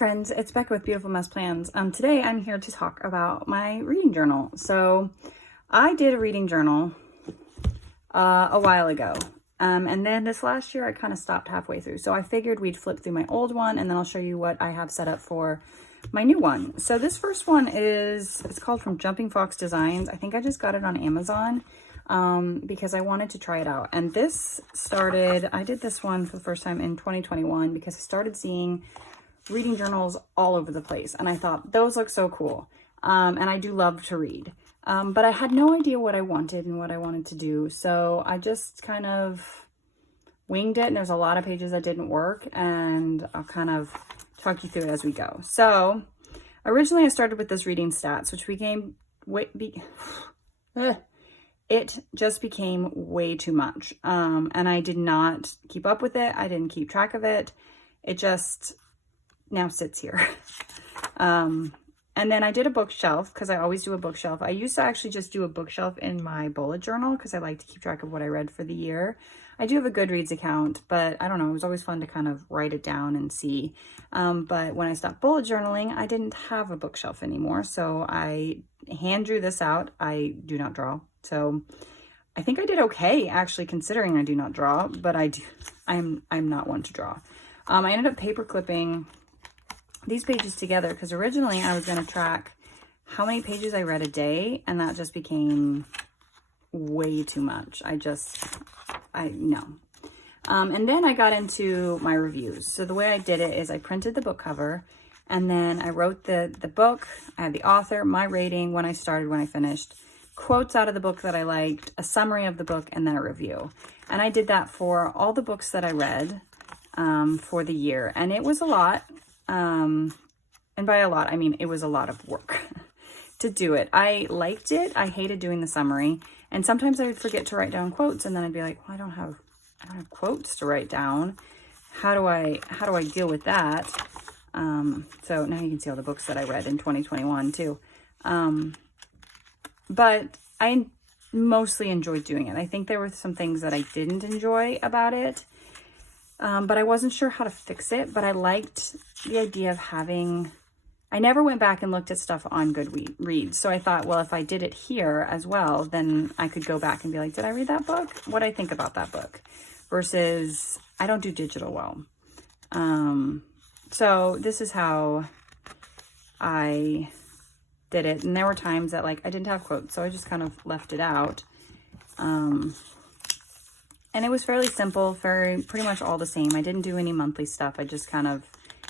friends, it's Becca with Beautiful Mess Plans. Today I'm here to talk about my reading journal. So I did a reading journal a while ago. And then this last year I kind of stopped halfway through. So I figured we'd flip through my old one and then I'll show you what I have set up for my new one. So this first one it's called From Jumping Fox Designs. I think I just got it on Amazon because I wanted to try it out. And I did this one for the first time in 2021 because I started seeing reading journals all over the place. And I thought, those look so cool. And I do love to read. But I had no idea what I wanted and what I wanted to do. So I just kind of winged it. And there's a lot of pages that didn't work. And I'll kind of talk you through it as we go. So originally I started with this reading stats, which it just became way too much. And I did not keep up with it. I didn't keep track of it. It just now sits here. And then I did a bookshelf because I always do a bookshelf. I used to actually just do a bookshelf in my bullet journal because I like to keep track of what I read for the year. I do have a Goodreads account, but I don't know, it was always fun to kind of write it down and see. But when I stopped bullet journaling, I didn't have a bookshelf anymore. So I hand drew this out. I do not draw. So I think I did okay, actually, considering I do not draw, but I'm not one to draw. I ended up paper clipping these pages together because originally I was going to track how many pages I read a day, and that just became way too much. No. And then I got into my reviews. So the way I did it is I printed the book cover, and then I wrote the book. I had the author, my rating, when I started, when I finished, quotes out of the book that I liked, a summary of the book, and then a review. And I did that for all the books that I read for the year. And it was a lot. And by a lot, I mean, it was a lot of work to do it. I liked it. I hated doing the summary. And sometimes I would forget to write down quotes. And then I'd be like, well, I don't have quotes to write down. How do I deal with that? So now you can see all the books that I read in 2021 too. But I mostly enjoyed doing it. I think there were some things that I didn't enjoy about it. But I wasn't sure how to fix it, but I liked the idea of I never went back and looked at stuff on Goodreads. So I thought, well, if I did it here as well, then I could go back and be like, did I read that book? What did I think about that book? Versus I don't do digital well. So this is how I did it. And there were times that I didn't have quotes, so I just kind of left it out. And it was fairly simple, pretty much all the same. I didn't do any monthly stuff. I just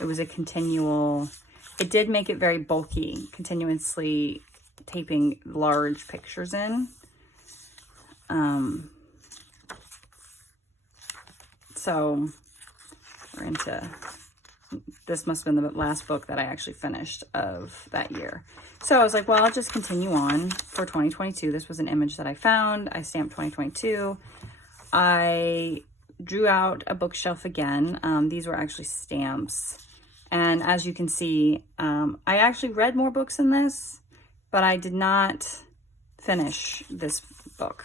it was a continual, it did make it very bulky, continuously taping large pictures in. So we're into, this must have been the last book that I actually finished of that year. So I was like, well, I'll just continue on for 2022. This was an image that I found. I stamped 2022. I drew out a bookshelf again. These were actually stamps. And as you can see, I actually read more books than this, but I did not finish this book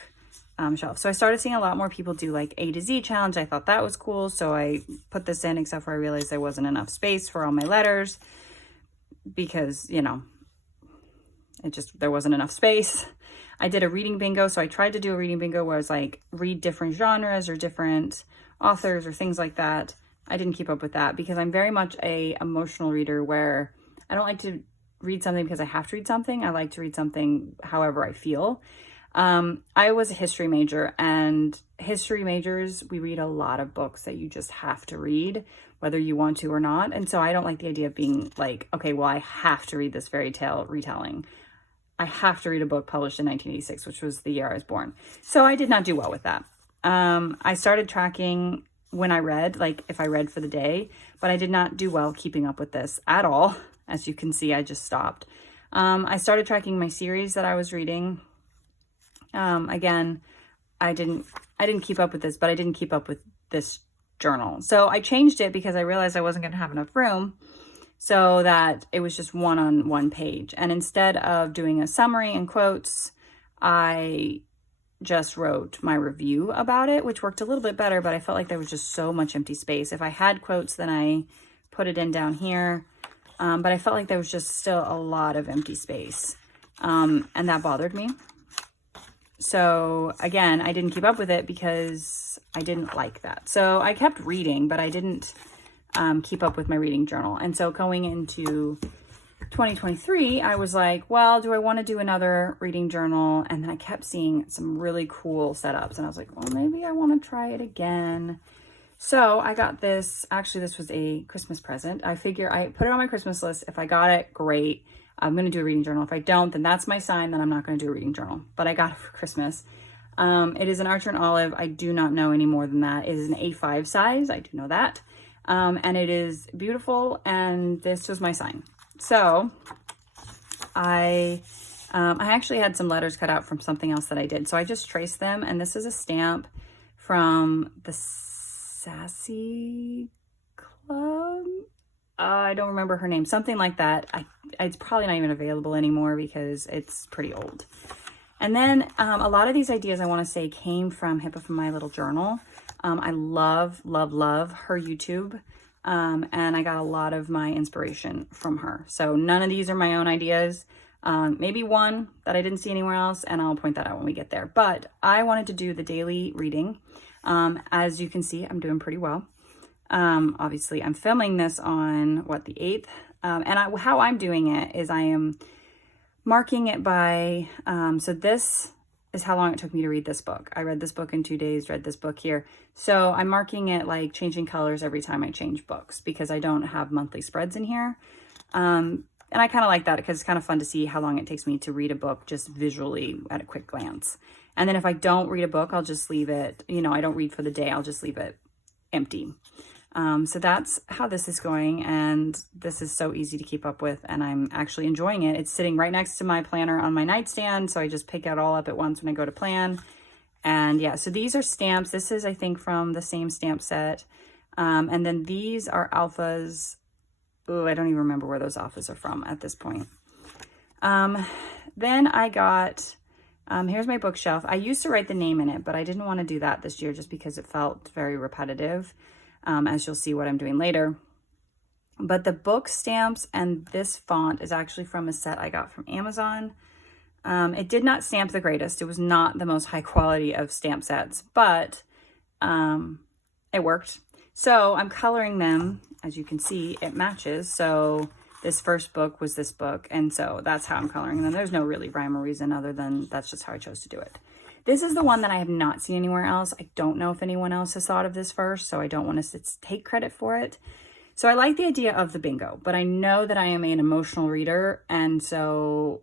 shelf. So I started seeing a lot more people do A to Z challenge. I thought that was cool. So I put this in, except for I realized there wasn't enough space for all my letters because, there wasn't enough space. I did a reading bingo. So I tried to do a reading bingo where I was read different genres or different authors or things like that. I didn't keep up with that because I'm very much a emotional reader where I don't like to read something because I have to read something. I like to read something however I feel. I was a history major, and history majors, we read a lot of books that you just have to read, whether you want to or not. And so I don't like the idea of being okay, well, I have to read this fairy tale retelling. I have to read a book published in 1986, which was the year I was born. So I did not do well with that. I started tracking when I read, if I read for the day, but I did not do well keeping up with this at all. As you can see, I just stopped. I started tracking my series that I was reading. Again, I didn't keep up with this, but I didn't keep up with this journal. So I changed it because I realized I wasn't going to have enough room, so that it was just one on one page. And instead of doing a summary and quotes, I just wrote my review about it, which worked a little bit better, but I felt like there was just so much empty space. If I had quotes, then I put it in down here. but I felt like there was just still a lot of empty space, and that bothered me. So again, I didn't keep up with it because I didn't like that. So I kept reading, but I didn't keep up with my reading journal. And so going into 2023, I was like, well, do I want to do another reading journal? And then I kept seeing some really cool setups, and I was like, well, maybe I want to try it again. So I got this. Actually, this was a Christmas present. I figure I put it on my Christmas list. If I got it, great. I'm going to do a reading journal. If I don't, then that's my sign that I'm not going to do a reading journal. But I got it for Christmas. It is an Archer and Olive. I do not know any more than that. It is an A5 size. I do know that. And it is beautiful. And this was my sign. So I actually had some letters cut out from something else that I did. So I just traced them. And this is a stamp from the Sassy Club. I don't remember her name, something like that. It's probably not even available anymore because it's pretty old. And then a lot of these ideas I want to say came from Hippa from My Little Journal. I love, love, love her YouTube. And I got a lot of my inspiration from her. So none of these are my own ideas. Maybe one that I didn't see anywhere else, and I'll point that out when we get there. But I wanted to do the daily reading. As you can see, I'm doing pretty well. Obviously I'm filming this on the 8th. How I'm doing it is I am marking it by, so this is how long it took me to read this book. I read this book in 2 days, read this book here. So I'm marking it like changing colors every time I change books because I don't have monthly spreads in here. And I kind of like that because it's kind of fun to see how long it takes me to read a book just visually at a quick glance. And then if I don't read a book, I'll just leave it, I don't read for the day. I'll just leave it empty. So that's how this is going, and this is so easy to keep up with, and I'm actually enjoying it. It's sitting right next to my planner on my nightstand, so I just pick it all up at once when I go to plan. And yeah, so these are stamps. This is, I think, from the same stamp set. And then these are alphas. Oh, I don't even remember where those alphas are from at this point. Then I got, here's my bookshelf. I used to write the name in it, but I didn't want to do that this year just because it felt very repetitive. As you'll see what I'm doing later. But the book stamps and this font is actually from a set I got from Amazon. It did not stamp the greatest. It was not the most high quality of stamp sets, but it worked. So I'm coloring them. As you can see, it matches. So this first book was this book, and so that's how I'm coloring them. There's no really rhyme or reason other than that's just how I chose to do it. This is the one that I have not seen anywhere else. I don't know if anyone else has thought of this first, so I don't want to take credit for it. So I like the idea of the bingo, but I know that I am an emotional reader, and so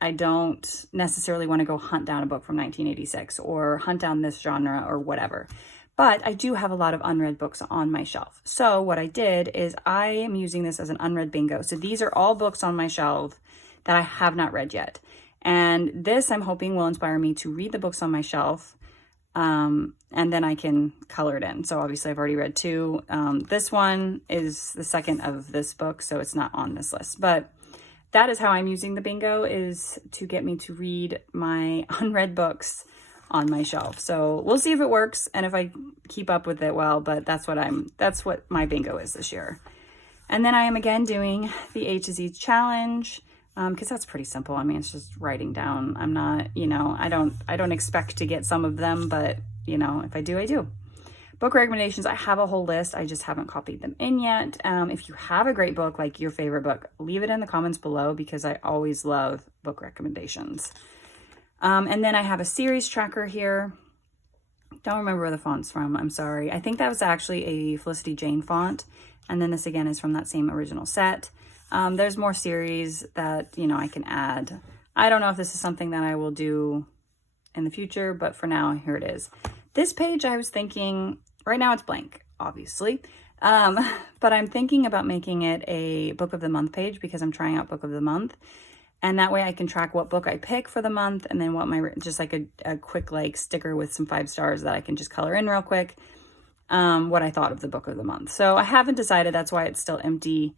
I don't necessarily want to go hunt down a book from 1986 or hunt down this genre or whatever. But I do have a lot of unread books on my shelf. So what I did is I am using this as an unread bingo. So these are all books on my shelf that I have not read yet. And this, I'm hoping, will inspire me to read the books on my shelf, and then I can color it in. So obviously I've already read 2. This one is the second of this book, so it's not on this list. But that is how I'm using the bingo, is to get me to read my unread books on my shelf. So we'll see if it works and if I keep up with it well, but that's what my bingo is this year. And then I am again doing the A to Z challenge. Because that's pretty simple. I mean, it's just writing down. I'm not, I don't expect to get some of them, but if I do, I do. Book recommendations, I have a whole list. I just haven't copied them in yet. If you have a great book, like your favorite book, leave it in the comments below because I always love book recommendations. And then I have a series tracker here. Don't remember where the font's from. I'm sorry. I think that was actually a Felicity Jane font. And then this again is from that same original set. There's more series that, I can add. I don't know if this is something that I will do in the future, but for now, here it is. This page, I was thinking, right now it's blank, obviously. But I'm thinking about making it a book of the month page because I'm trying out book of the month. And that way I can track what book I pick for the month and then what just like a quick sticker with some 5 stars that I can just color in real quick. What I thought of the book of the month. So I haven't decided, that's why it's still empty.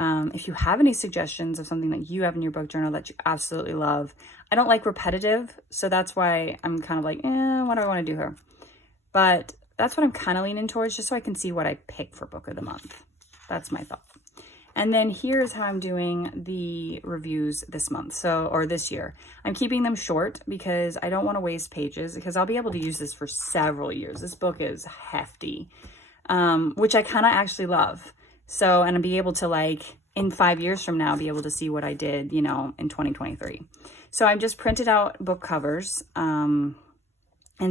If you have any suggestions of something that you have in your book journal that you absolutely love. I don't like repetitive, so that's why I'm kind of like, what do I want to do here? But that's what I'm kind of leaning towards, just so I can see what I pick for book of the month. That's my thought. And then here's how I'm doing the reviews this month, or this year. I'm keeping them short because I don't want to waste pages, because I'll be able to use this for several years. This book is hefty, which I kind of actually love. So, and I'll be able to, like, in 5 years from now, be able to see what I did, you know, in 2023. So I just printed out book covers and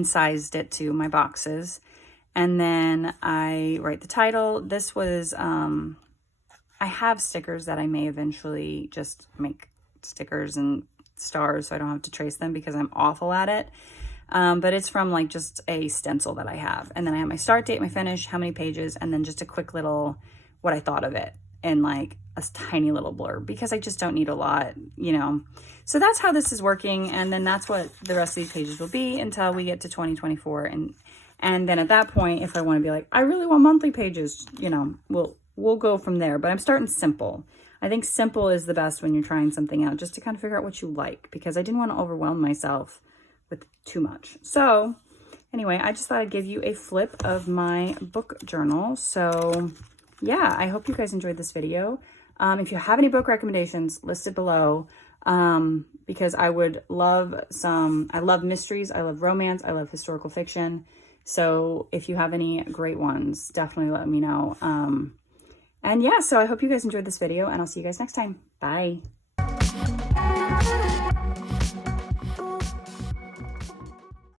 sized it to my boxes. And then I write the title. This was, I have stickers that I may eventually just make stickers and stars so I don't have to trace them because I'm awful at it. But it's from like just a stencil that I have. And then I have my start date, my finish, how many pages, and then just a quick little what I thought of it and like a tiny little blurb, because I just don't need a lot, you know. So that's how this is working. And then that's what the rest of these pages will be until we get to 2024. And then at that point, if I want to be like, I really want monthly pages, you know, we'll go from there. But I'm starting simple. I think simple is the best when you're trying something out, just to kind of figure out what you like, because I didn't want to overwhelm myself with too much. So anyway, I just thought I'd give you a flip of my book journal. So yeah, I hope you guys enjoyed this video. If you have any book recommendations, listed below, because I would love some. I love mysteries, I love romance, I love historical fiction. So if you have any great ones, definitely let me know. And yeah, so I hope you guys enjoyed this video, and I'll see you guys next time. Bye.